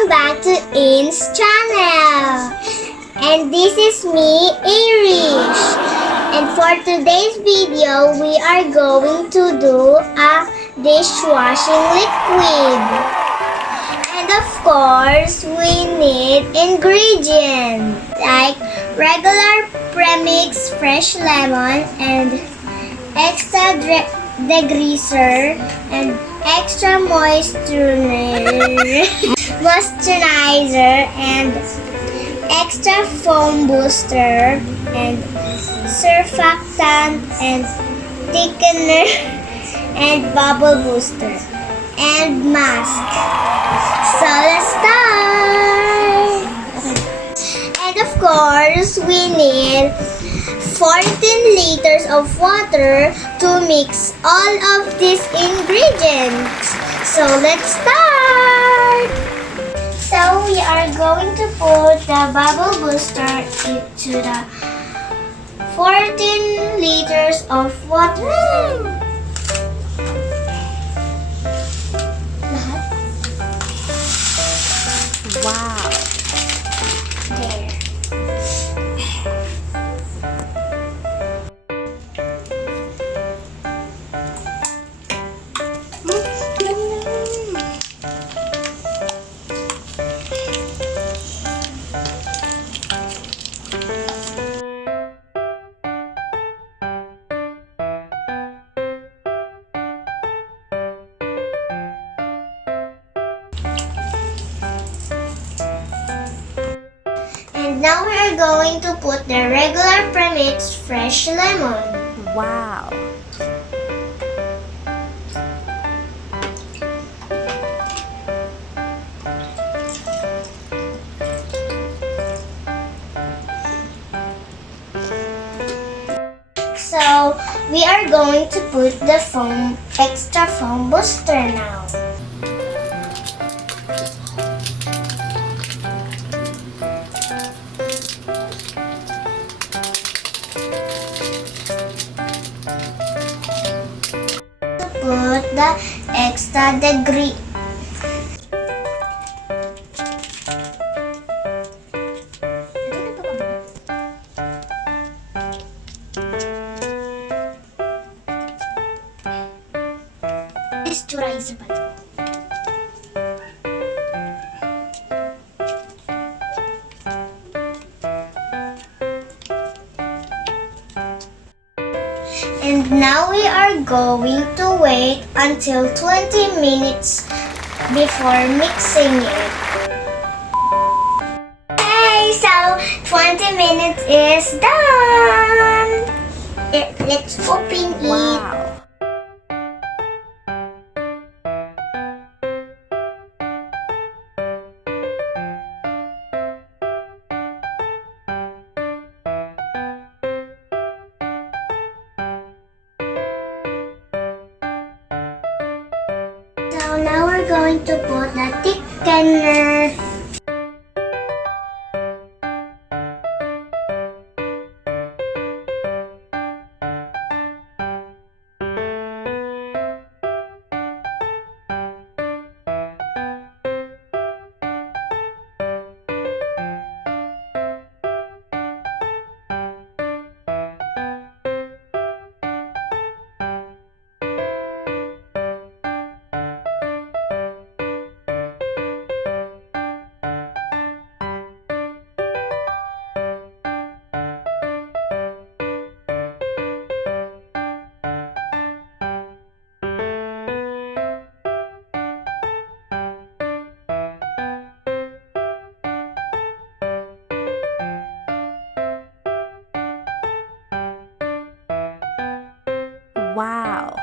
Welcome back to In's channel. And this is me, Aerish. And for today's video, we are going to do a dishwashing liquid. And of course, we need ingredients like regular premix fresh lemon and extra degreaser and extra moisturizer and extra foam booster and surfactant and thickener and bubble booster and mask. So let's start. And of course, we need 14 liters of water to mix all of these ingredients. So let's start! So we are going to put the bubble booster into the 14 liters of water. Wow! There. And now we are going to put the regular premixed fresh lemon. Wow! So we are going to put the extra foam booster now. Put the extra degree. Moisturizer pa ito. And now we are going to wait until 20 minutes before mixing it. Okay, so 20 minutes is done. Let's open it. Wow! So now we're going to put the thickener. Wow!